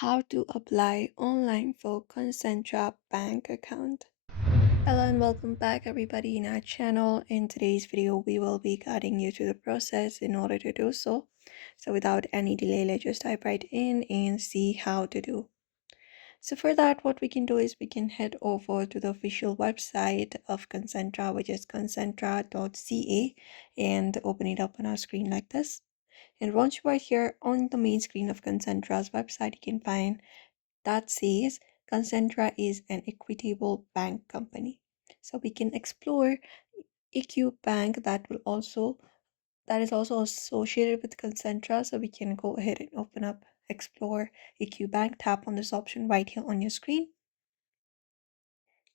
How to apply online for Concentra Bank Account. Hello and welcome back everybody in our channel. In today's video, we will be guiding you through the process in order to do so. So without any delay, let's just type right in and see how to do. So for that, what we can do is we can head over to the official website of Concentra, which is concentra.ca, and open it up on our screen like this. And once you are here on the main screen of Concentra's website, you can find that says Concentra is an equitable bank company. So we can explore EQ Bank that is also associated with Concentra. So we can go ahead and open up Explore EQ Bank, tap on this option right here on your screen.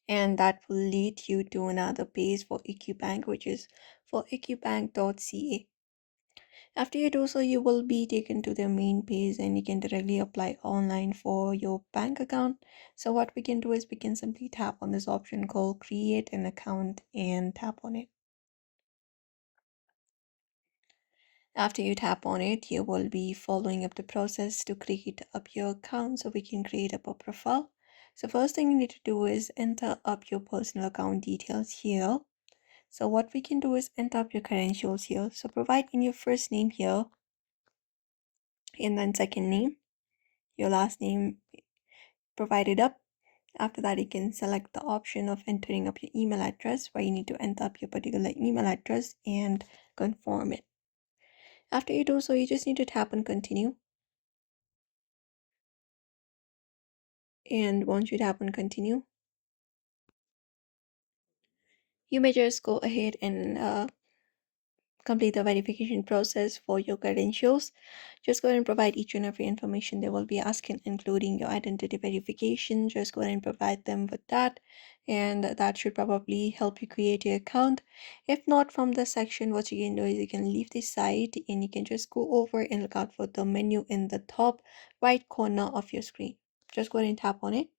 And that will lead you to another page for EQ Bank, which is for eqbank.ca. After you do so, you will be taken to the main page and you can directly apply online for your bank account. So what we can do is we can simply tap on this option called create an account and tap on it. After you tap on it, you will be following up the process to create up your account so we can create up a profile. So first thing you need to do is enter up your personal account details here. So what we can do is enter up your credentials here. So provide in your first name here and then second name, your last name provided up. After that, you can select the option of entering up your email address where you need to enter up your particular email address and confirm it. After you do so, you just need to tap on continue. And once you tap on continue, you may just go ahead and complete the verification process for your credentials. Just go ahead and provide each and every information they will be asking, including your identity verification. Just go ahead and provide them with that, and that should probably help you create your account. If not, from this section, what you can do is you can leave this site and you can just go over and look out for the menu in the top right corner of your screen. Just go ahead and tap on it.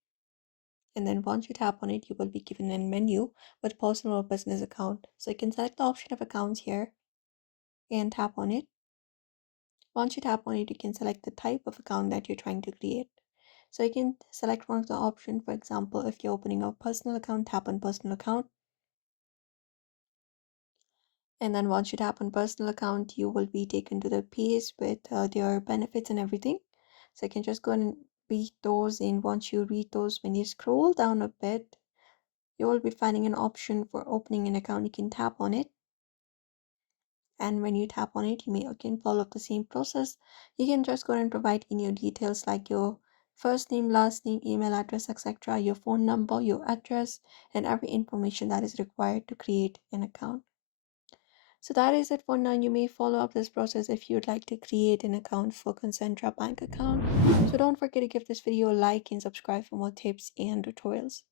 And then once you tap on it, you will be given a menu with personal or business account. So you can select the option of accounts here and tap on it. Once you tap on it, you can select the type of account that you're trying to create. So you can select one of the options. For example, if you're opening a personal account, tap on personal account. And then once you tap on personal account, you will be taken to the page with their benefits and everything. So you can just go and read those. And once you read those, when you scroll down a bit, you will be finding an option for opening an account. You can tap on it. And when you tap on it, you may again follow up the same process. You can just go and provide in your details like your first name, last name, email address, etc., your phone number, your address, and every information that is required to create an account. So that is it for now. You may follow up this process if you'd like to create an account for Concentra Bank account. So don't forget to give this video a like and subscribe for more tips and tutorials.